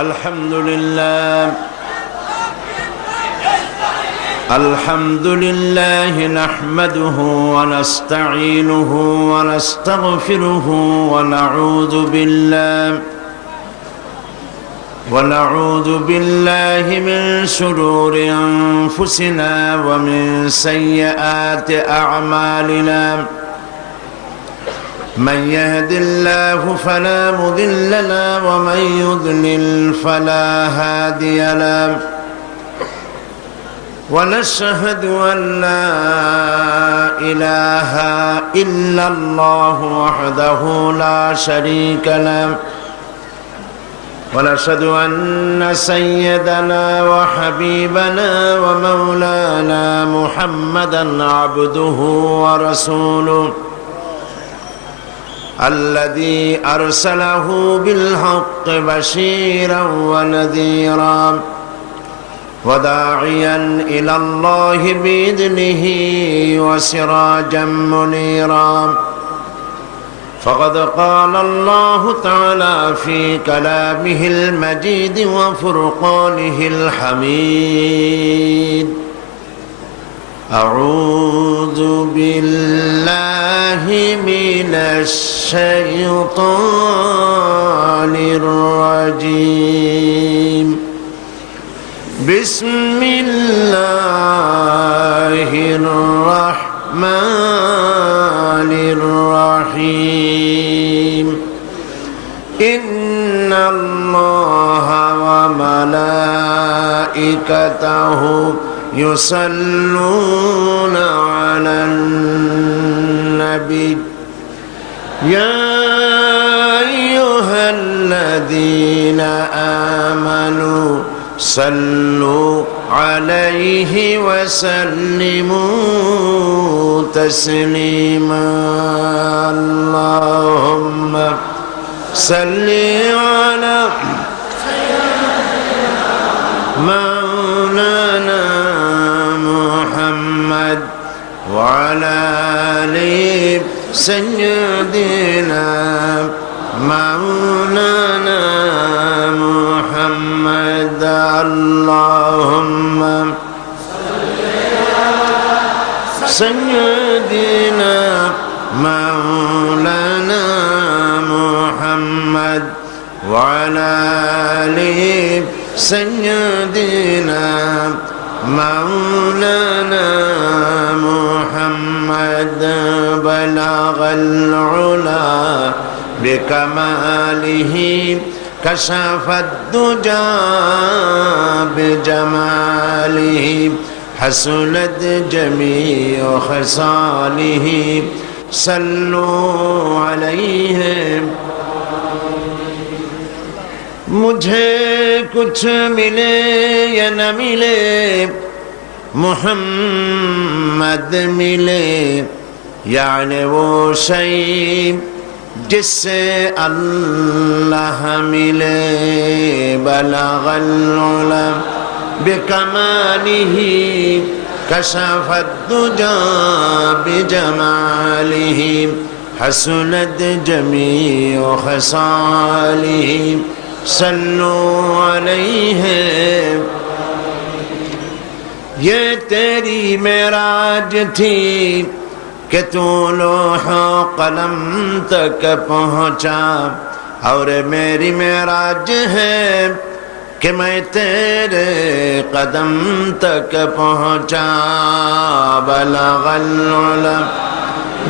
الحمد لله الحمد لله نحمده ونستعينه ونستغفره ونعوذ بالله من شرور أنفسنا ومن سيئات أعمالنا من يهد الله فلا مضل له ومن يضلل فلا هادي له ونشهد أن لا إله إلا الله وحده لا شريك له ونشهد أن سيدنا وحبيبنا ومولانا محمدا عبده ورسوله الذي أرسله بالحق بشيرا ونذيرا وداعيا إلى الله بإذنه وسراجا منيرا فقد قال الله تعالى في كلامه المجيد وفرقانه الحميد أعوذ بالله من الشيطان الرجيم بسم الله الرحمن الرحيم إن الله وملائكته يصلون على النبي يا أيها الذين آمنوا صلوا عليه وسلموا تسليما اللهم صل على مولانا محمد وعلى آل سيدنا مولانا محمد اللهم سيدنا مولانا محمد وعلى آل سيدنا مولانا محمد بلغ العلا بكماله كشف الدجى بجماله حسنت جميع خصاله صلوا عليه मुझे कुछ मिले या न मिले मोहम्मद मिले यानी वो शई जिससे अल्लाह मिले बलगल उला बिकमालिही कशफत दुजा बिजमालिही हसनत जमीअ खसालिही सल्लु अलैहि ये तेरी मेराज थी कि तू लौह कलम तक पहुँचा और मेरी मेराज है कि मैं तेरे कदम तक पहुँचा बलगल उला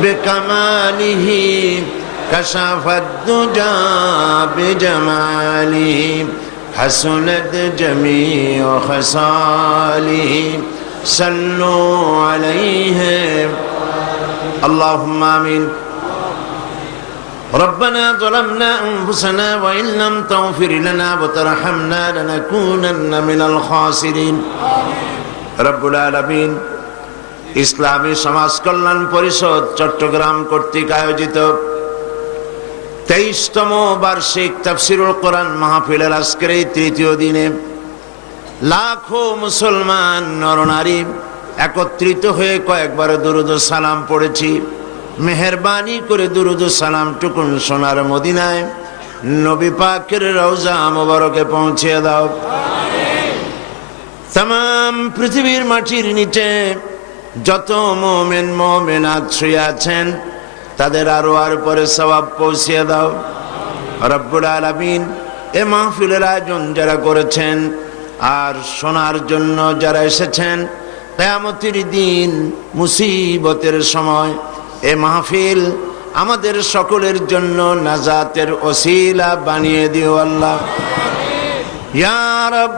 बिकमालिही कशफत दुजा बिजमालिही हसनत जमीअ खसालिही सल्लु अलैहि अल्लाहुम्मा आमीन रब्बना ज़लमना अनफुसना व इन लम तग़फिर लना व तरहमना लनकूनन्ना मिनल खासिरीन रब्बुल आलामीन इस्लामी समाज कल्याण परिषद चट्टग्राम কর্তৃক আয়োজিত 23তম বার্ষিক তাফসীরুল কোরআন মাহফিলের আজকের এই তৃতীয় দিনে লাখো মুসলমান নরনারী একত্রিত হয়ে কয়েকবার দুরূদ ও সালাম পড়েছি। মেহেরবানি করে দুরূদ ও সালাম টুকুন সোনার মদিনায় নবী পাকের রওজা মুবারকে পৌঁছে দাও। तमाम পৃথিবীর মাটির নিচে যত মুমিন মুমিনাত শুয়ে আছেন তাদের আরো আর পরে সওয়াব পৌঁছে দাও রব্বুল আলামিন। এ মাহফিলের আয়োজন যারা করেছেন আর শোনার জন্য যারা এসেছেন, কিয়ামতের দিন মুসিবতের সময় এ মাহফিল আমাদের সকলের জন্য নাজাতের ওসিলা বানিয়ে দিও আল্লাহ। ইয়া রব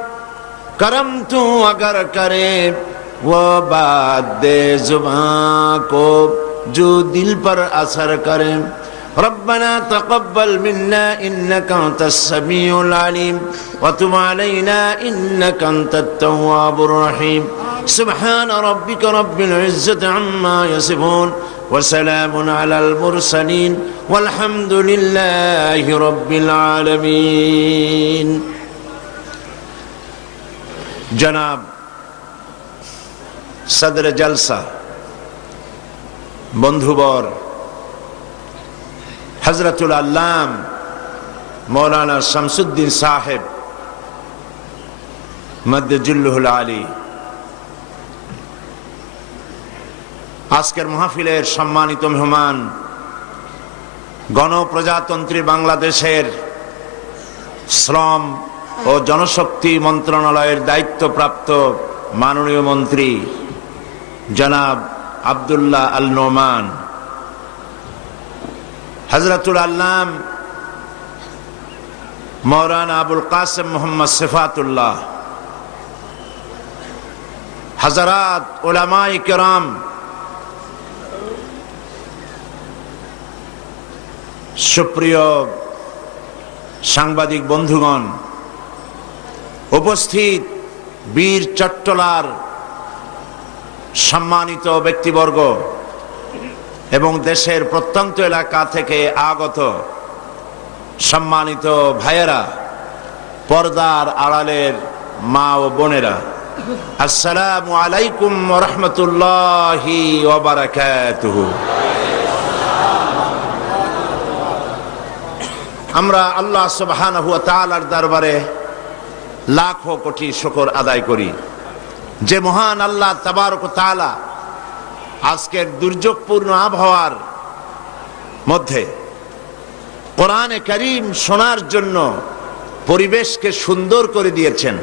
करम तू अगर करे वो बात दे जुबां को जो दिल पर असर करे। रब्बना तक़ब्बल मिन्ना इन्नका अंतस समीउल अलीम व तुब अलैना इन्नका अंतत तव्वाबुर रहीम। सुब्हान रब्बिका रब्बिल इज्जति अम्मा यसिफून व सलामुन अलल मुरसलीन वल्हम्दुलिल्लाहि रब्बिल आलमीन। जनाब सदर जलसा बंधुवर हजरतुल अल्लाम मौलाना शमसुद्दीन साहेब मद्दजुल्लुहुल आली आजकेर महफिलेर सम्मानित मेहमान गणप्रजातंत्री बांग्लादेशेर श्रम ও জনশক্তি মন্ত্রণালয়ের দায়িত্বপ্রাপ্ত মাননীয় মন্ত্রী জনাব আব্দুল্লাহ আল নোমান, হযরতুল আল্লাম মাওলানা আবুল কাসেম মোহাম্মদ সিফাতুল্লাহ, হযরত উলামায়ে কেরাম, সুপ্রিয় সাংবাদিক বন্ধুগণ, উপস্থিত বীর চট্টলার সম্মানিত ব্যক্তিবর্গ এবং দেশের প্রত্যন্ত এলাকা থেকে আগত সম্মানিত ভাইয়েরা, পর্দার আড়ালের মা ও বোনেরা, আসসালামু আলাইকুম ওয়া রাহমাতুল্লাহি ওয়া বারাকাতুহু। আমরা আল্লাহ সুবহানাহু ওয়া তাআলার দরবারে লাখো কোটি শুকর আদায় করি যে মহান আল্লাহ তাবারক ওয়া তাআলা আজকের দুর্যোগপূর্ণ আবহাওয়ার মধ্যে কোরআনে কারীম শোনার জন্য পরিবেশকে সুন্দর করে দিয়েছেন।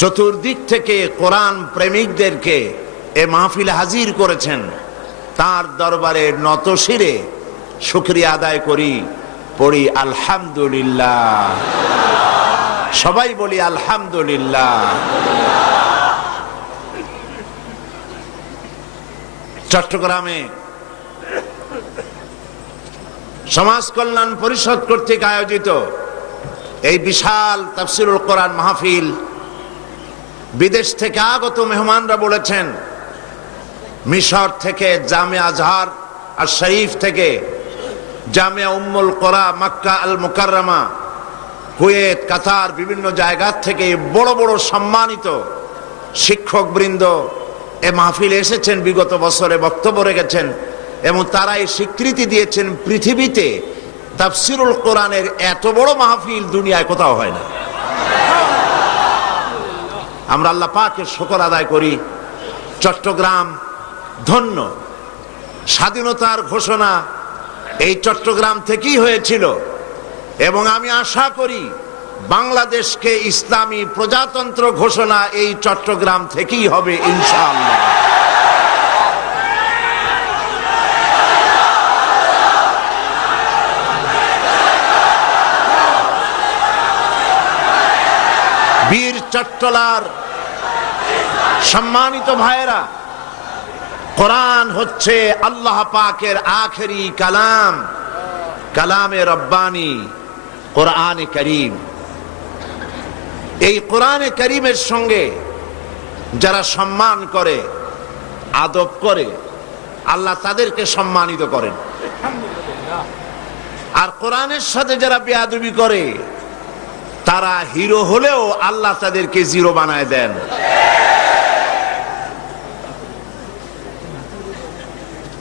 চতুর্দিক থেকে কোরআন প্রেমিকদেরকে এ মাহফিলে হাজির করেছেন। তার দরবারে নতশিরে শুকরিয়া আদায় করি, পড়ি আলহামদুলিল্লাহ। সবাই বলি আলহামদুলিল্লাহ। চট্টগ্রামে সমাজ কল্যাণ পরিষদ কর্তৃক আয়োজিত এই বিশাল তাফসীরুল কোরআন মাহফিল, বিদেশ থেকে আগত মেহমানরা বলেছেন, মিশর থেকে জামিয়া আজহার আর শরীফ থেকে জামিয়া উম্মুল কোরা মক্কা আল মুকাররমা, কুয়েত, কাতার, বিভিন্ন জায়গা থেকে বড় বড় সম্মানিত শিক্ষকবৃন্দ এ মাহফিলে এসেছেন, বিগত বছরে বক্তব্য রেখেছেন এবং তারা এই স্বীকৃতি দিয়েছেন পৃথিবীতে তাফসীরুল কোরআনের এত বড় মাহফিল দুনিয়ায় কোথাও হয় না। আমরা আল্লাহ পাকের শুকর আদায় করি। চট্টগ্রাম ধন্য। স্বাধীনতার ঘোষণা এই চট্টগ্রাম থেকেই হয়েছিল এবং আমি আশা করি বাংলাদেশকে ইসলামী প্রজাতন্ত্র ঘোষণা এই চট্টগ্রাম থেকেই হবে ইনশাআল্লাহ। বীর চট্টলার সম্মানিত ভাইয়েরা, কোরআন হচ্ছে আল্লাহ পাকের আখেরি কালাম, কালামে রব্বানি, কোরআনে কারীম। এই কোরআনে কারীমের সঙ্গে যারা সম্মান করে, আদব করে, আল্লাহ তাদেরকে সম্মানিত করেন। আর কোরআনের সাথে যারা বেয়াদবি করে তারা হিরো হলেও আল্লাহ তাদেরকে জিরো বানায় দেন।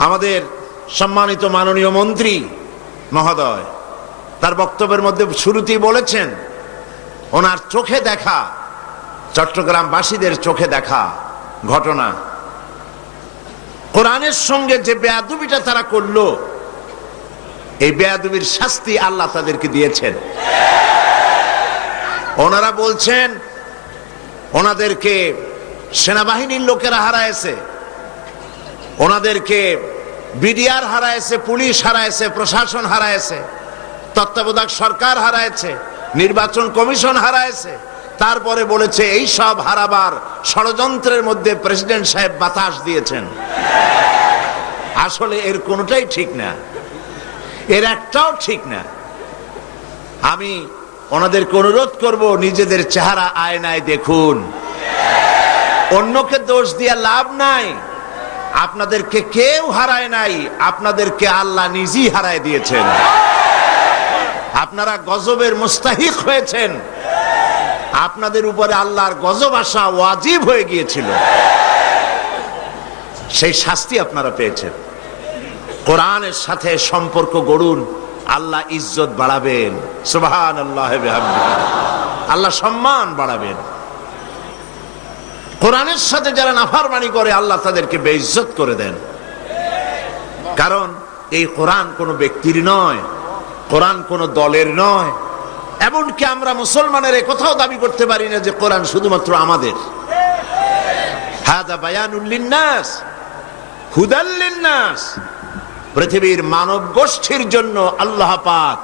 আমাদের সম্মানিত মাননীয় মন্ত্রী মহোদয় তার বক্তব্যের মধ্যে শুরুতেই বলেছেন, ওনার চোখে দেখা, চট্টগ্রামবাসীদের চোখে দেখা ঘটনা, কোরআনের সঙ্গে যে বেয়াদবিটা তারা করলো, এই বেয়াদবির শাস্তি আল্লাহ তাদেরকে দিয়েছেন। ওনারা বলছেন ওনাদেরকে সেনাবাহিনীর লোকেরা হারাইছে, ওনাদেরকে বিডিআর হারাইছে, পুলিশ হারাইছে, প্রশাসন হারাইছে, তত্ত্বাবধায়ক সরকার হারাইছে, নির্বাচন কমিশন হারাইছে। তারপরে বলেছে এই সব হারাবার ষড়যন্ত্রের মধ্যে প্রেসিডেন্ট সাহেব বাতাস দিয়েছেন। আসলে এর কোনোটাই ঠিক না, এর একটাও ঠিক না। আমি ওনাদেরকে অনুরোধ করব, নিজেদের চেহারা আয়নায় দেখুন, অন্যকে দোষ দিয়ে লাভ নাই। আপনাদেরকে কেউ হারায় নাই, আপনাদেরকে আল্লাহ নিজেই হারায় দিয়েছেন। আপনারা গজবের মুস্তাহিক হয়েছেন, আপনাদের উপরে আল্লাহর গজব আসা ওয়াজিব হয়ে গিয়েছিল, সেই শাস্তি আপনারা পেয়েছেন। কোরআনের সাথে সম্পর্ক গড়ুন, আল্লাহ ইজ্জত বাড়াবেন। সুবহানাল্লাহি ওয়া বিহামদিহি, আল্লাহ সম্মান বাড়াবেন। কোরআনের সাথে যারা নাফরমানি করে আল্লাহ তাদেরকে বেইজ্জত করে দেন। কারণ এই কোরআন কোনো ব্যক্তির নয়, কোরআন কোনো দলের নয়। এমনকি আমরা মুসলমানের কোথাও দাবি করতে পারি না যে কোরআন শুধুমাত্র আমাদের। হাদা বায়ানুল লিন্নাস হুদাল লিন্নাস, পৃথিবীর মানব গোষ্ঠীর জন্য আল্লাহ পাক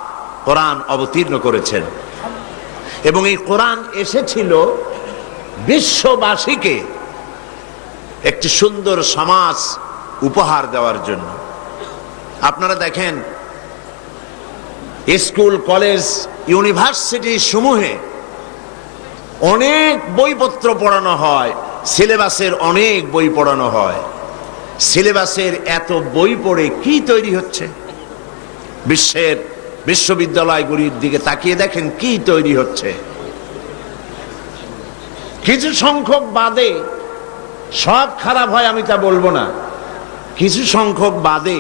কোরআন অবতীর্ণ করেছেন। এবং এই কোরআন এসেছিল বিশ্ববাসীকে একটি সুন্দর সমাজ উপহার দেওয়ার জন্য। আপনারা দেখেন স্কুল, কলেজ, ইউনিভার্সিটি সমূহে অনেক বইপত্র পড়ানো হয়, সিলেবাসের অনেক বই পড়ানো হয়। সিলেবাসের এত বই পড়ে কি তৈরি হচ্ছে? বিশ্বের বিশ্ববিদ্যালয়গুলির দিকে তাকিয়ে দেখেন কি তৈরি হচ্ছে। কিছু সংখ্যক বাদে সব খারাপ হয় আমি তা বলবো না, কিছু সংখ্যক বাদে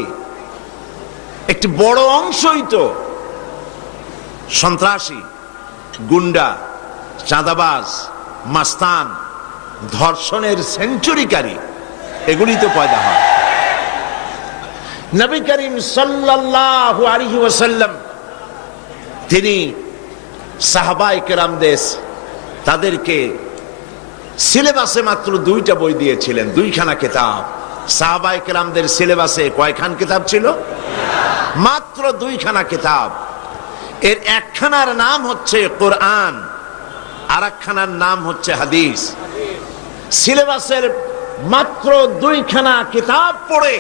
একটি বড় অংশই তো সন্ত্রাসী, গুন্ডা, চাঁদাবাজ, মাস্তান, ধর্ষণের সেঞ্চুরিকারী, এগুলি তো পয়দা হয়। নবী করিম সাল্লাল্লাহু আলাইহি ওয়াসাল্লাম তিনি সাহাবায়ে কেরামদের তাদেরকে সিলেবাসে মাত্র 2টা বই দিয়েছিলেন, 2খানা কিতাব। সাহাবায়ে কেরামদের সিলেবাসে কয়খান কিতাব ছিল? মাত্র 2খানা কিতাব। এর একখানার নাম হচ্ছে কোরআন, আর একখানার নাম হচ্ছে হাদিস। সিলেবাসের মাত্র 2খানা কিতাব পড়ে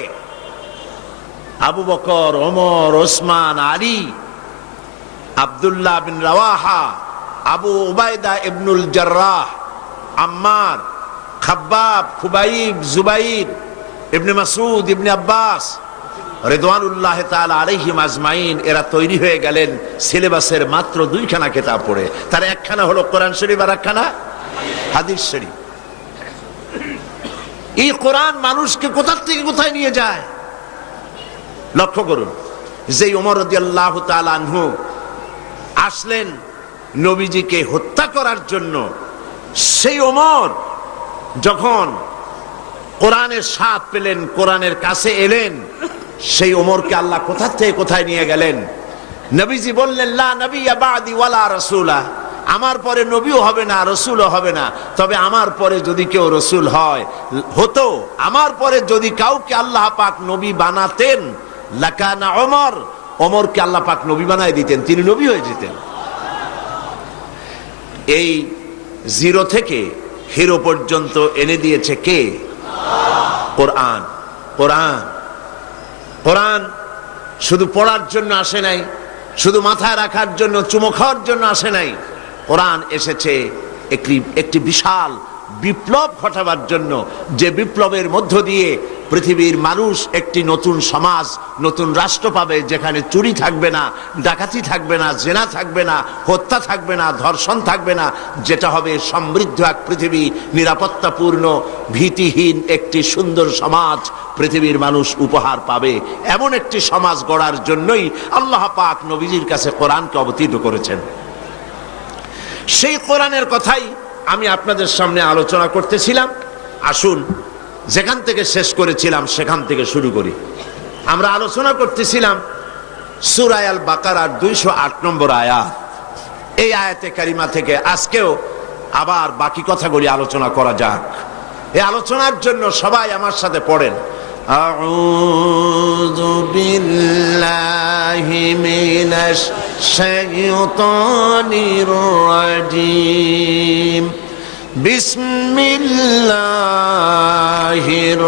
আবু বকর, ওমর, ওসমান, আলী, আব্দুল্লাহ বিন রাওয়াহা, আবু উবাইদা ইবনুল জাররাহ, আম্মার, খাব্বাব, খুবাইব, জুবাইর, ইবনে মাসউদ, ইবনে আব্বাস রিদওয়ানুল্লাহ তাআলা আলাইহিম আজমাইন, এরা তৈরি হয়ে গেলেন সিলেবাসের মাত্র 2খানা কিতাব পড়ে। তার একখানা হলো কোরআন শরীফ, আর একখানা হাদিস শরীফ। এই কোরআন মানুষকে কোথা থেকে কোথায় নিয়ে যায় লক্ষ্য করুন। যে ওমর রাদিয়াল্লাহু তাআলা আনহু আসলেন নবীজিকে হত্যা করার জন্য, সেই ওমর যখন কোরআনের স্বাদ পেলেন, কোরআনের কাছে এলেন, সেই ওমরকে আল্লাহ কোথা থেকে কোথায় নিয়ে গেলেন। নবীজি বললেন, লা নবিয়্যা বা'দি ওয়ালা রাসূলা, আমার পরে নবীও হবে না, রসুলও হবে না। তবে আমার পরে যদি কেউ রসুল হতো, আমার পরে যদি কাউকে আল্লাহ পাক নবী বানাতেন, লাকানা ওমর, ওমরকে আল্লাহ পাক নবী বানায় দিতেন, তিনি নবী হয়ে যেতেন। এই জিরো থেকে হিরো পর্যন্ত এনে দিয়েছে কে? কোরআন। কোরআন কোরআন শুধু পড়ার জন্য আসে নাই, শুধু মাথায় রাখার জন্য, চুমো খাওয়ার জন্য আসে নাই। কোরআন এসেছে একটি বিশাল বিপ্লব ঘটাবার জন্য, যে বিপ্লবের মধ্য দিয়ে পৃথিবীর মানুষ একটি নতুন সমাজ, নতুন রাষ্ট্র পাবে, যেখানে চুরি থাকবে না, ডাকাতি থাকবে না, জেনা থাকবে না, হত্যা থাকবে না, ধর্ষণ থাকবে না, যেটা হবে সমৃদ্ধ এক পৃথিবী, নিরাপত্তাপূর্ণ, ভীতিহীন একটি সুন্দর সমাজ পৃথিবীর মানুষ উপহার পাবে। এমন একটি সমাজ গড়ার জন্যই আল্লাহ পাক নবীজির কাছে কোরআনকে অবতীর্ণ করেছেন। সেই কোরআনের কথাই আমি আপনাদের সামনে আলোচনা করতেছিলাম। আসুন, যেখান থেকে শেষ করেছিলাম সেখান থেকে শুরু করি। আমরা আলোচনা করতেছিলাম সূরা আল বাকারার 208 নম্বর আয়াত। এই আয়াতে কারিমা থেকে আজকেও আবার বাকি কথাগুলি আলোচনা করা যাক। এই আলোচনার জন্য সবাই আমার সাথে পড়েন, আউযু বিল্লাহি মিনাশ শাইতানির রাজিম, বিসমিল্লাহির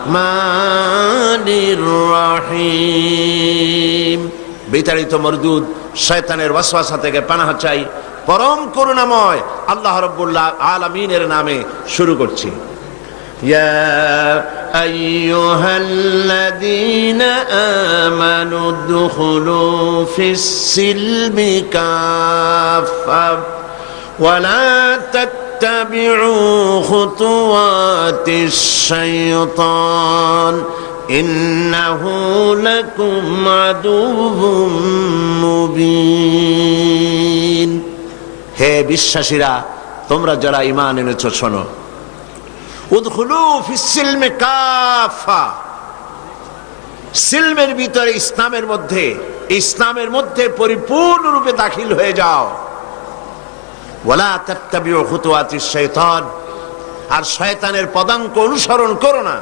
রাহমানির রহিম। বিতাড়িত মরদুদ শয়তানের ওয়াসওয়াসা থেকে পানাহ চাই পরম করুণাময় আল্লাহ রাব্বুল আলামিনের নামে শুরু করছি। ইয়া আইয়ুহাল্লাযীনা আমানু দুখুলু ফিস-সিলমি কাফা ওয়া লা তাত্তাবিউ খুতুওয়াতিশ শাইতান ইন্নাহু লাকুম আদুউম মুবিন। হে বিশ্বাসীরা, তোমরা যারা ঈমান এনেছো শোনো, উদখুলু ফিস-সিলমি কাফা, সিলমের ভিতরে ইসলামের মধ্যে পরিপূর্ণরূপে দাখিল হয়ে যাও। ওয়ালা তাত্তাবিউ খুতুওয়াতিশ শাইতান, আর শয়তানের পদাঙ্ক অনুসরণ করো না।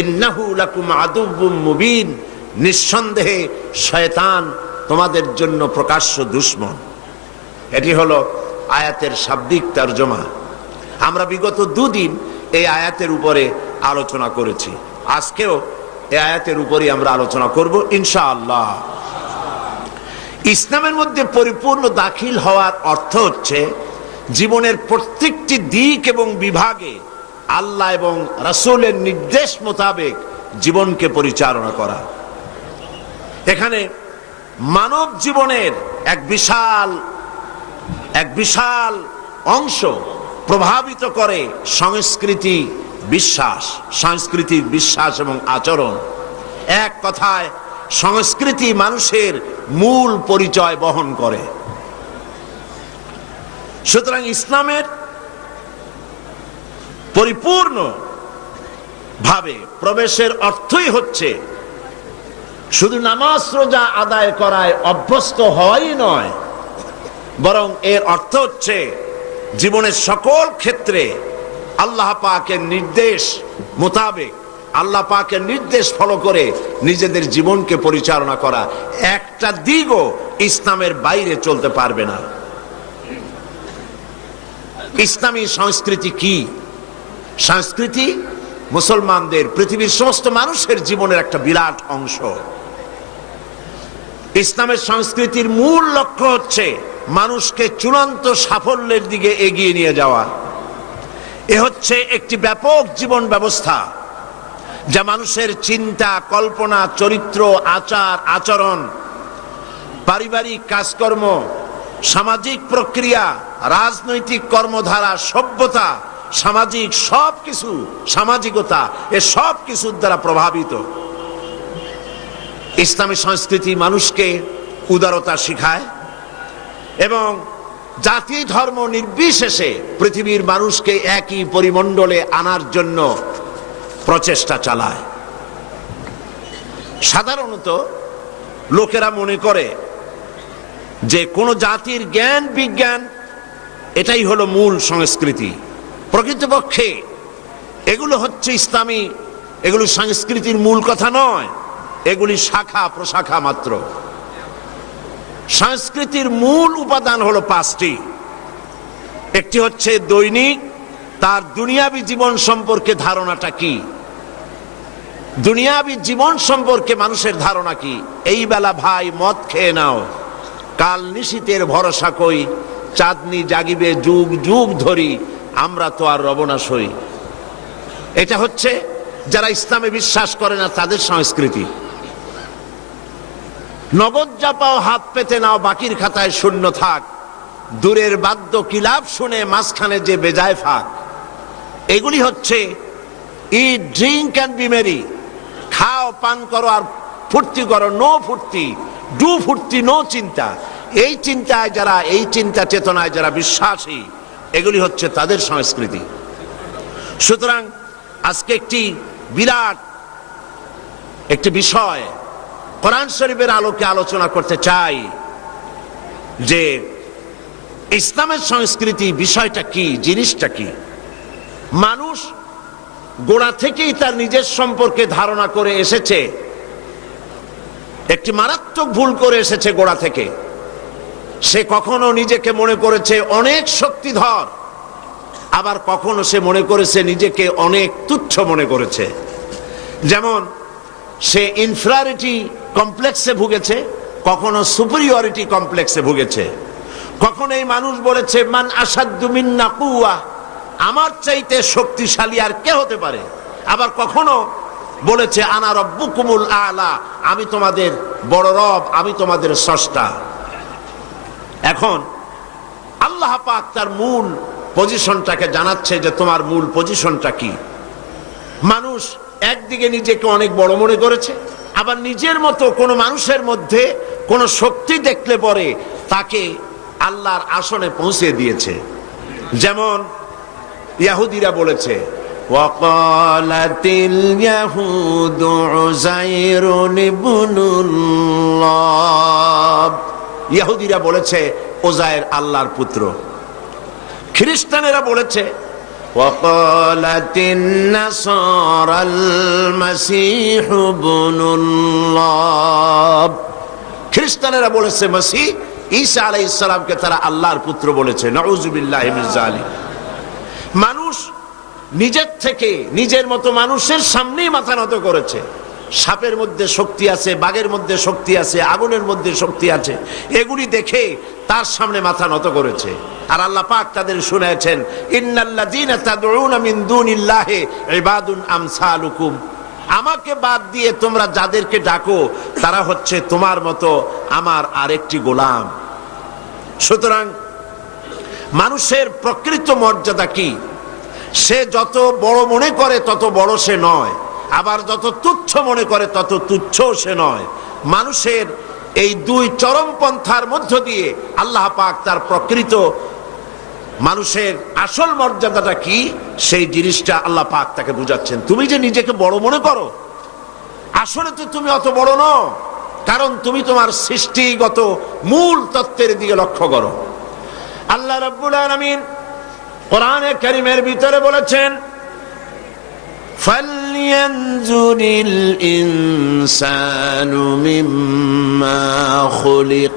ইন্নাহু লাকুম আদুউম মুবিন, নিঃসন্দেহে শয়তান তোমাদের জন্য প্রকাশ্য দুশমন। এটি হলো আয়াতের শাব্দিক তরজমা। আমরা বিগত দুদিন এই আয়াতের উপরে আলোচনা করেছি, আজকেও এই আয়াতের উপরে আমরা আলোচনা করব ইনশাআল্লাহ। ইসলামের মধ্যে পরিপূর্ণ দাখিল হওয়ার অর্থ হচ্ছে জীবনের প্রত্যেকটি দিক এবং বিভাগে আল্লাহ এবং রাসূলের নির্দেশ মোতাবেক জীবনকে পরিচালনা করা। এখানে মানব জীবনের এক বিশাল অংশ প্রভাবিত করে সাংস্কৃতিক বিশ্বাস এবং আচরণ। এক কথায় সংস্কৃতি মানুষের মূল পরিচয় বহন করে। সুতরাং ইসলামের পরিপূর্ণ ভাবে প্রবেশের অর্থই হচ্ছে শুধু নামাজ রোজা আদায় করায় অভ্যস্ত হওয়াই নয়, বরং এর অর্থ হচ্ছে জীবনের সকল ক্ষেত্রে আল্লাহ পাকের নির্দেশ মোতাবেক, আল্লাহ পাকের নির্দেশ ফলো করে নিজেদের জীবনকে পরিচালনা করা। একটা দিকও ইসলামের বাইরে চলতে পারবে না। ইসলামী সংস্কৃতি কি? সংস্কৃতি মুসলমানদের, পৃথিবীর সমস্ত মানুষের জীবনের একটা বিরাট অংশ। ইসলামের সংস্কৃতির মূল লক্ষ্য হচ্ছে মানুষকে চূড়ান্ত সাফল্যের দিকে এগিয়ে নিয়ে যাওয়া। এ হচ্ছে একটি ব্যাপক জীবন ব্যবস্থা যা মানুষের চিন্তা, কল্পনা, চরিত্র, আচার আচরণ, পারিবারিক কাজকর্ম, সামাজিক প্রক্রিয়া, রাজনৈতিক কর্মধারা, সভ্যতা, সামাজিকতা, এ সব কিছুর দ্বারা প্রভাবিত। ইসলামী সংস্কৃতি মানুষকে উদারতা শিখায় এবং জাতি ধর্ম নির্বিশেষে পৃথিবীর মানুষকে একই পরিমণ্ডলে আনার জন্য প্রচেষ্টা চালায়। সাধারণত লোকেরা মনে করে যে কোন জাতির জ্ঞান বিজ্ঞান এটাই হলো মূল সংস্কৃতি। প্রকৃতপক্ষে এগুলো হচ্ছে এগুলো সংস্কৃতির মূল কথা নয়, এগুলি শাখা প্রশাখা মাত্র। সংস্কৃতির মূল উপাদান হলো 5টি। একটি হচ্ছে দৈনিক, তার দুনিয়াবী জীবন সম্পর্কে ধারণাটা কি, দুনিয়াবী জীবন সম্পর্কে মানুষের ধারণা কি। এই বেলা ভাই মদ খেয়ে নাও, কাল নিশীতের ভরসা কই, চাঁদনি জাগিবে যুগ যুগ ধরি, আমরা তো আর রব না সই। এটা হচ্ছে যারা ইসলামে বিশ্বাস করে না তাদের সংস্কৃতি। নগদ যা পাও হাত পেতে নাও, বাকির খাতায় শূন্য থাক, দূরের বাদ্য কিলাপ শুনে মাঝখানে যে বেজায় ফাঁক। এগুলি হচ্ছে ইট, ড্রিঙ্ক অ্যান্ড বি মেরি, খাও পান করো আর ফুর্তি করো, নো ফুর্তি, ডু ফুর্তি নো চিন্তা। এই চিন্তায় যারা, এই চিন্তা চেতনায় যারা বিশ্বাসী, এগুলি হচ্ছে তাদের সংস্কৃতি। সুতরাং আজকে একটি বিরাট একটি বিষয় কোরআন শরীফের আলোকে আলোচনা করতে চাই যে ইসলামের সংস্কৃতি বিষয়টা কি, জিনিসটা কি। মানুষ গোড়া থেকেই তার নিজের সম্পর্কে ধারণা করে এসেছে, একটি মারাত্মক ভুল করে এসেছে গোড়া থেকে। সে কখনো নিজেকে মনে করেছে অনেক শক্তিধর, আবার কখনো সে মনে করেছে নিজেকে অনেক তুচ্ছ মনে করেছে। যেমন সে ইনফিরিয়রিটি কমপ্লেক্সে ভুগেছে, কখনো সুপিরিয়রিটি কমপ্লেক্সে ভুগেছে। কখনো এই মানুষ বলেছে মান আসাদ্দু মিন্না কুওয়া, আমার চাইতে শক্তিশালী আর কে হতে পারে। আবার কখনো বলেছে আনা রব্বুকুমুল আলা, আমি তোমাদের বড় রব, আমি তোমাদের স্রষ্টা। এখন আল্লাহ পাক তার মূল পজিশনটাকে জানাচ্ছে যে তোমার মূল পজিশনটা কি। মানুষ একদিকে নিজেকে অনেক বড় মনে করেছে, আবার নিজের মতো কোনো মানুষের মধ্যে কোনো শক্তি দেখলে পরে তাকে আল্লাহর আসনে পৌঁছে দিয়েছে। যেমন ইহুদিরা বলেছে ওয়াকালাতিল ইয়াহুদু উযাইরুন ইবনুল্লাহ, ইহুদিরা বলেছে উযাইর আল্লাহর পুত্র। খ্রিস্টানেরা বলেছে ওয়াকালাতিন নাসারাল মাসীহু ইবনুল্লাহ, খ্রিস্টানেরা বলেছে মসিহ ঈসা আলাইহিস সালামকে তারা আল্লাহর পুত্র বলেছে। নাউযুবিল্লাহি মিন যালিক। মানুষ নিজের থেকে, নিজের মতো মানুষের সামনেই মাথা নত করেছে। সাপের মধ্যে শক্তি আছে, বাঘের মধ্যে শক্তি আছে, আগুনের মধ্যে শক্তি আছে, এগুলি দেখে তার সামনে মাথা নত করেছে। আর আল্লাহ পাক তাদের শুনিয়েছেন ইন্নাল্লাযীনা তাদউনা মিন দুনিল্লাহি ইবাদুন আমসালুকুম, আমাকে বাদ দিয়ে তোমরা যাদেরকে ডাকো তারা হচ্ছে তোমার মতো আমার আরেকটি গোলাম। সুতরাং মানুষের প্রকৃত মর্যাদা কি? সে যত বড় মনে করে তত বড় সে নয়, আবার যত তুচ্ছ মনে করে তত তুচ্ছ সে নয়। মানুষের এই দুই চরম পন্থার মধ্য দিয়ে আল্লাহ পাক তার প্রকৃত মানুষের আসল মর্যাদাটা কি সেই জিনিসটা আল্লাহ পাক তাকে বুঝাচ্ছেন। তুমি যে নিজেকে বড় মনে করো, আসলে তো তুমি অত বড় নও, কারণ তুমি তোমার সৃষ্টিগত মূল তত্ত্বের দিকে লক্ষ্য করো। আল্লাহ রাব্বুল আলামিন কোরআনে কারীমের ভিতরে বলেছেন ফালইয়ানজুরিল ইনসানু মিম্মা খুলিক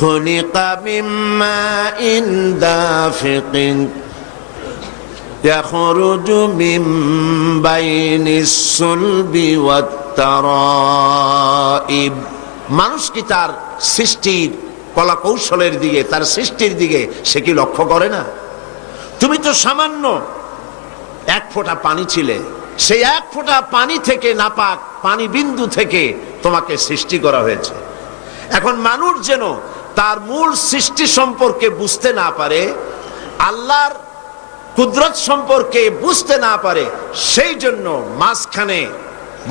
খুলিকা মিম্মা ইন দাফিকিন ইয়াখরুজু মিন বাইনিস সুলবি ওয়াত তারাইব। মানুষ কি তার সৃষ্টির কলা কৌশলের দিকে, তার সৃষ্টির দিকে সে কি লক্ষ্য করে না? তুমি তো সামান্য এক ফোঁটা পানি ছিলে, সেই এক ফোঁটা পানি থেকে, নাপাক পানি বিন্দু থেকে তোমাকে সৃষ্টি করা হয়েছে। এখন মানুষ যেন তার মূল সৃষ্টি সম্পর্কে বুঝতে না পারে, আল্লাহর কুদরত সম্পর্কে বুঝতে না পারে, সেই জন্য মাঝখানে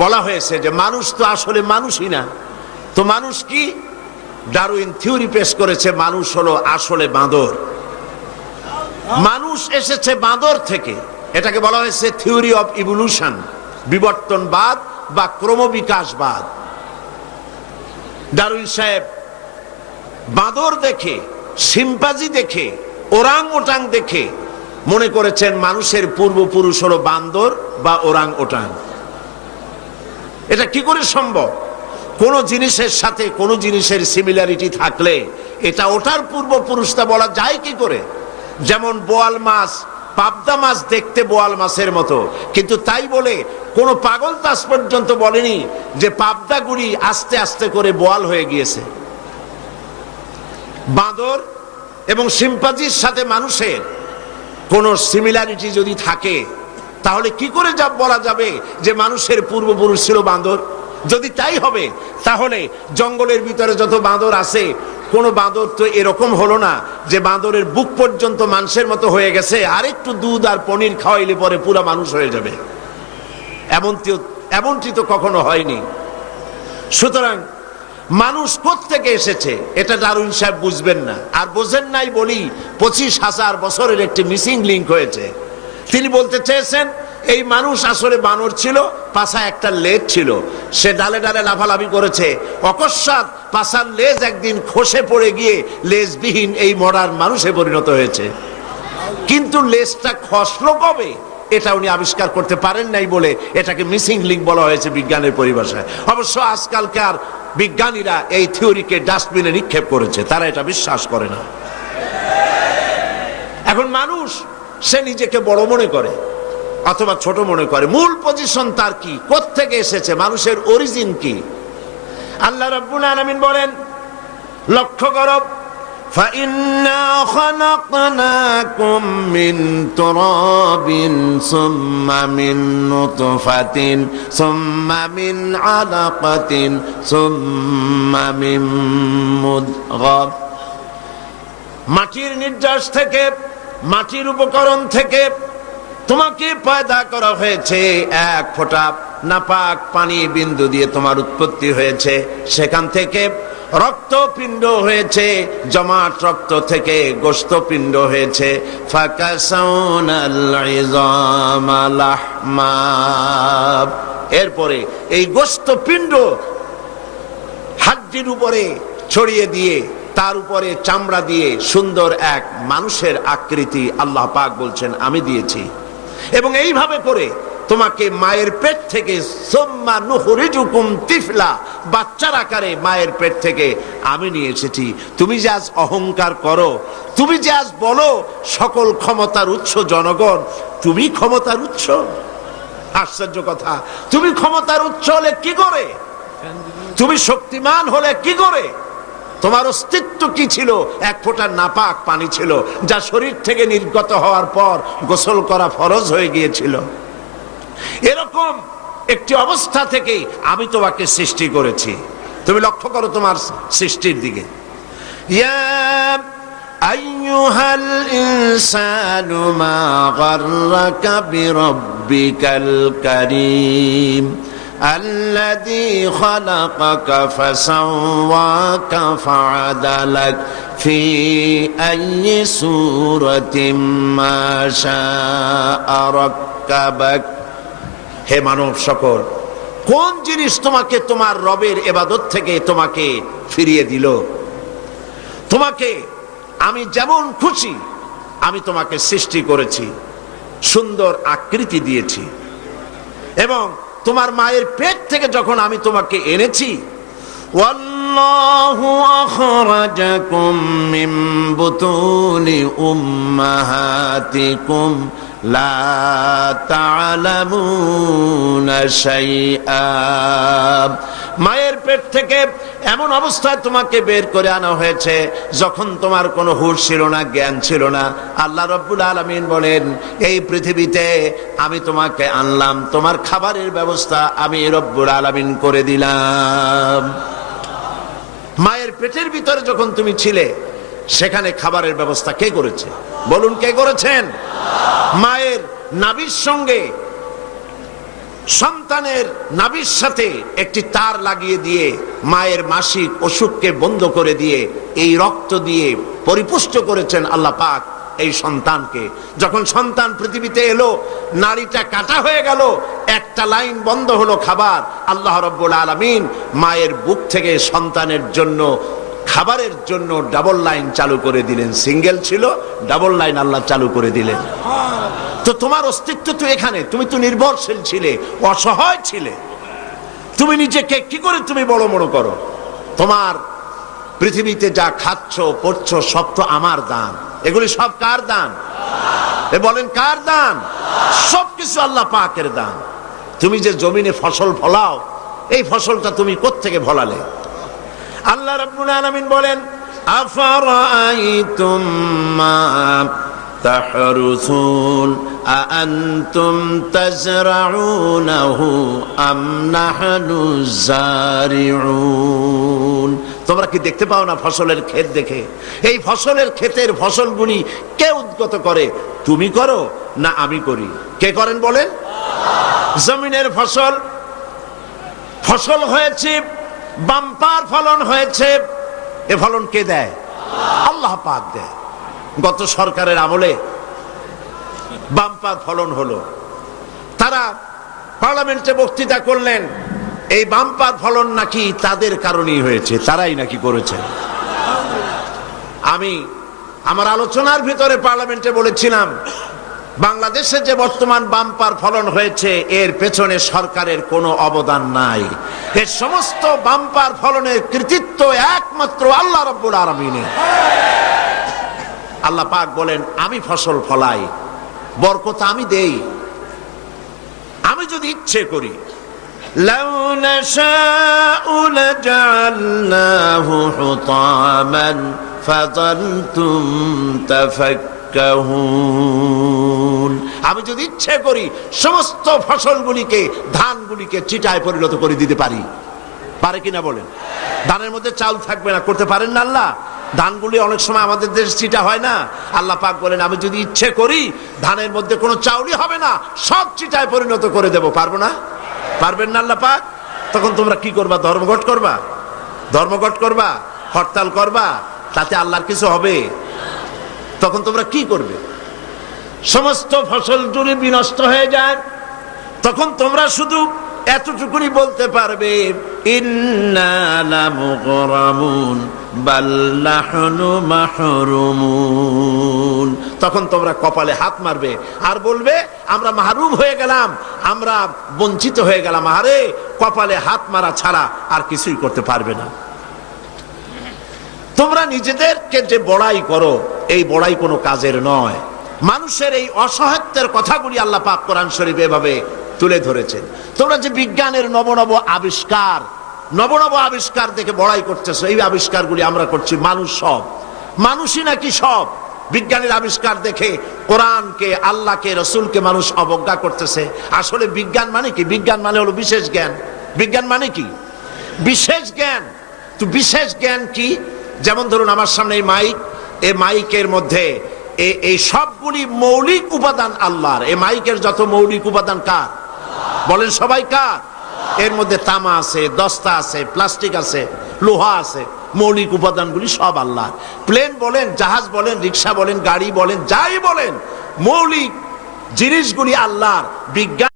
বলা হয়েছে যে মানুষ তো আসলে মানুষই না। তো মানুষ কি? ডারউইন থিওরি পেশ করেছে মানুষ হলো আসলে বাঁদর। মানুষ এসেছে বাঁদর থেকে, এটাকে বলা হয়েছে থিওরি অফ ইভলিউশন, বিবর্তনবাদ বা ক্রমবিকাশবাদ। ডারউইন সাহেব বাঁদর দেখে, শিম্পাঞ্জি দেখে, ওরাং ওটাং দেখে মনে করেছেন মানুষের পূর্বপুরুষ হলো বান্দর বা ওরাং ওটাং। এটা কি করে সম্ভব? কোন জিনিসের সাথে কোন জিনিসের সিমিলারিটি থাকলে এটা ওটার পূর্বপুরুষটা বলা যায় কি করে? যেমন বোয়াল মাছ, পাবদা মাছ দেখতে বোয়াল মাছের মতো, কিন্তু তাই বলে কোন পাগল তাস পর্যন্ত বলেনি যে পাবদাগুলি আস্তে আস্তে করে বোয়াল হয়ে গিয়েছে। বাঁদর এবং শিম্পাঞ্জির সাথে মানুষের কোন সিমিলারিটি যদি থাকে, তাহলে কি করে যা বলা যাবে যে মানুষের পূর্বপুরুষ ছিল বাঁদর? যদি তাই হবে, তাহলে জঙ্গলের ভিতরে যত বাঁদর আছে, কোন বাঁদর তো এরকম হলো না যে বাঁদরের বুক পর্যন্ত মানুষের মতো হয়ে গেছে, আর একটু দুধ আর পনির খাওয়াইলে পরে পুরা মানুষ হয়ে যাবে। এমনটি তো কখনো হয়নি। সুতরাং মানুষ কোত্থেকে এসেছে এটা ডারউইন সাহেব বুঝবেন না, আর বোঝেন নাই বলি 25,000 বছরের একটি মিসিং লিঙ্ক হয়েছে। তিনি বলতে চেয়েছেন এই মানুষ আসলে বানর ছিল, পাছা একটা লেজ ছিল, সে ডালে ডালে লাফালাফি করেছে, অকস্মাৎ পাছার লেজ একদিন খসে পড়ে গিয়ে লেজবিহীন এই মডার্ন মানুষে পরিণত হয়েছে। কিন্তু লেজটা খসলো কবে এটা উনি আবিষ্কার করতে পারেন নাই বলে এটাকে মিসিং লিঙ্ক বলা হয়েছে বিজ্ঞানের পরিভাষায়। অবশ্য আজকালকার বিজ্ঞানীরা এই থিওরিকে ডাস্টবিনে নিক্ষেপ করেছে, তারা এটা বিশ্বাস করে না। এখন মানুষ সে নিজেকে বড় মনে করে অথবা ছোট মনে করে, মূল পজিশন তার কি, কোত্থেকে এসেছে, মানুষের অরিজিন কি? আল্লাহ রাব্বুল আলামিন বলেন, লক্ষ্য করো, فَإِنَّا خَلَقْنَاكُم مِّن تُرَابٍ ثُمَّ مِن نُّطْفَةٍ ثُمَّ مِنْ عَلَقَةٍ ثُمَّ مِن مُّضْغَةٍ। মাটির নির্যাস থেকে, মাটির উপকরণ থেকে তোমাকে পয়দা করা হয়েছে, এক ফোঁটা নাপাক পানি বিন্দু দিয়ে তোমার উৎপত্তি হয়েছে, সেখান থেকে রক্তপিণ্ড হয়েছে, জমাট রক্ত থেকে গোশতপিণ্ড হয়েছে, এরপরে এই গোশতপিণ্ড হাড্ডির উপরে ছড়িয়ে দিয়ে তার উপরে চামড়া দিয়ে সুন্দর এক মানুষের আকৃতি আল্লাহ পাক বলছেন আমি দিয়েছি। এবং এইভাবে করে তোমাকে মায়ের পেট থেকে সুম্মা নুখরিজুকুম তিফলা, বাচ্চার আকারে মায়ের পেট থেকে আমি নিয়ে এসেছি। তুমি যে আজ অহংকার করো, তুমি যে আজ বলো সকল ক্ষমতার উৎস জনগণ, তুমি ক্ষমতার উৎস? আশ্চর্য কথা, তুমি ক্ষমতার উৎস হলে কি করে? তুমি শক্তিমান হলে কি করে? তোমার অস্তিত্ব কি ছিল? এক ফোঁটা নাপাক পানি ছিল, যা শরীর থেকে নির্গত হওয়ার পর গোসল করা ফরজ হয়ে গিয়েছিল। এরকম একটি অবস্থা থেকে আমি তোমাকে সৃষ্টি করেছি। তুমি লক্ষ্য করো তোমার সৃষ্টির দিকে। ইয়া আইয়ুহাল ইনসানু মা গাররাকা বিরাব্বিকাল কারীম আল্লাযী খালাকাকা ফাসাওয়াকা ফাআদালাক ফি আইয়ি সূরাতিন মা শাআ রাক্কাবাক। হে মানব সকল, কোন জিনিস তোমাকে তোমার রবের ইবাদত থেকে তোমাকে ফিরিয়ে দিল? তোমাকে আমি যেমন খুশি আমি তোমাকে সৃষ্টি করেছি, সুন্দর আকৃতি দিয়েছি, এবং তোমার মায়ের পেট থেকে যখন আমি তোমাকে এনেছি, ওয়াল্লাহু আখরাজাকুম মিন বুতুনি উম্মাহাতিকুম লা তা'লামুনা শাইআ। মায়ের পেট থেকে এমন অবস্থায় তোমাকে বের করে আনা হয়েছে যখন তোমার কোনো হুঁশ ছিল না, জ্ঞান ছিল না। আল্লাহ রাব্বুল আলামিন বলেন, এই পৃথিবীতে আমি তোমাকে আনলাম, তোমার খাবারের ব্যবস্থা আমি রব্বুল আলামিন করে দিলাম। মায়ের পেটের ভিতরে যখন তুমি ছিলে, সেখানে খাবারের ব্যবস্থা কে করেছে? বলুন, কে করেছেন? মায়ের নাভির সঙ্গে সন্তানের নাভির সাথে একটি তার লাগিয়ে দিয়ে মায়ের মাসিক অসুখকে বন্ধ করে দিয়ে এই রক্ত দিয়ে পরিপুষ্ট করেছেন আল্লাহ পাক এই সন্তানকে। যখন সন্তান পৃথিবীতে এলো, নাড়িটা কাটা হয়ে গেল, একটা লাইন বন্ধ হলো খাবার, আল্লাহ রাব্বুল আলামিন মায়ের বুক থেকে সন্তানের জন্য খাবারের জন্য ডাবল লাইন চালু করে দিলেন। সিঙ্গেল ছিল, ডাবল লাইন আল্লাহ চালু করে দিলেন। তো তোমার অস্তিত্ব তো এখানে, তুমি তো নির্ভরশীল ছিলে, অসহায় ছিলে। তুমি নিজেকে কি করে তুমি বড় মনে করো? তোমার পৃথিবীতে যা খাচ্ছ পড়ছ সব তো আমার দান। এগুলি সব কার দান? বলেন, কার দান? সবকিছু আল্লাহ পাকের দান। তুমি যে জমিনে ফসল ফলাও, এই ফসলটা তুমি কোত্থেকে ফলালে? আল্লাহ রাব্বুল আলামিন বলেন, আফারাআইতুম মা তাহরুসুন আআনতুম তাজরাউনাহু আম নাহনুজ জারিউন। তোমরা কি দেখতে পাও না ফসলের ক্ষেত দেখে? এই ফসলের ক্ষেতের ফসলগুলি কে উদ্গত করে? তুমি করো না আমি করি? কে করেন বলেন? জমিনের ফসল ফসল হয়েছে, বাম্পার ফলন হয়েছে, এ ফলন কে দেয়? আল্লাহ পাক দেয়। গত সরকারের আমলে বাম্পার ফলন হলো, তারা পার্লামেন্টে বক্তৃতা করলেন এই বাম্পার ফলন নাকি তাদের কারণেই হয়েছে, তারাই নাকি করেছে। আমি আমার আলোচনার ভিতরে পার্লামেন্টে বলেছিলাম, বাংলাদেশে যে বর্তমান বাম্পার ফলন হয়েছে এর পেছনে সরকারের কোনো অবদান নাই। এর সমস্ত বাম্পার ফলনের কৃতিত্ব একমাত্র আল্লাহ রাব্বুল আলামিনের। আল্লাহ পাক বলেন, আমি ফসল ফলাই, বরকত আমি দেই, আমি যদি ইচ্ছে করি। লাউ নাশাউ লাজআলনাহু হুতামান ফাযালতুম তাফাক্কাহুন। আমি যদি ইচ্ছে করি সমস্ত ফসলগুলিকে, ধানগুলিকে চিটায় পরিণত করে দিতে পারি। পারে কিনা বলেন? ধানের মধ্যে চাউল থাকবে না, করতে পারেন না আল্লাহ? ধানগুলি অনেক সময় আমাদের দেশে চিটা হয় না, আল্লাহ পাক বলেন আমি যদি ইচ্ছে করি ধানের মধ্যে কোনো চাউলই হবে না, সব চিটায় পরিণত করে দেব। পারবো না? পারবেন না আল্লাহ পাক? তখন তোমরা কি করবা? ধর্মঘট করবা? ধর্মঘট করবা? হরতাল করবা? তাতে আল্লাহর কিছু হবে? তখন তোমরা কি করবে? সমস্ত ফসল জুড়ে বিনষ্ট হয়ে যায়, তখন তোমরা শুধু এতটুকুনি বলতে পারবে, ইন্না লামুগরামুন বাল নাহনু মাহরুমুন। তখন তোমরা কপালে হাত মারবে আর বলবে আমরা মাহরুম হয়ে গেলাম, আমরা বঞ্চিত হয়ে গেলাম। আরে কপালে হাত মারা ছাড়া আর কিছুই করতে পারবে না। তোমরা নিজেদেরকে যে বড়াই করো, এই বড়াই কোনো কাজের নয়। মানুষের এই অসহায়ত্বের কথাগুলি আল্লাহ পাক কোরআন শরীফে এভাবে তুলে ধরেছেন। তোমরা যে বিজ্ঞানের নবনব আবিষ্কার দেখে বড়াই করতেছো, এই আবিষ্কারগুলি আমরা করছি। মানুষ সব মানুষই নাকি সব? বিজ্ঞানের আবিষ্কার দেখে কোরআনকে, আল্লাহকে, রসুলকে মানুষ অবজ্ঞা করতেছে। আসলে বিজ্ঞান মানে কি? বিজ্ঞান মানে হলো বিশেষ জ্ঞান। বিজ্ঞান মানে কি? বিশেষ জ্ঞান। তো বিশেষ জ্ঞান কি? যেমন ধরুন আমার সামনে এই মাইক, এই মাইকের মধ্যে এই সবগুলি মৌলিক উপাদান আল্লাহর। এই মাইকের যত মৌলিক উপাদান কার? বলেন সবাই কার? এর মধ্যে তামা আছে, দস্তা আছে, প্লাস্টিক আছে, লোহা আছে। মৌলিক উপাদানগুলি সব আল্লাহর। প্লেন বলেন, জাহাজ বলেন, রিক্সা বলেন, গাড়ি বলেন, যাই বলেন, মৌলিক জিনিসগুলি আল্লাহর। বিজ্ঞান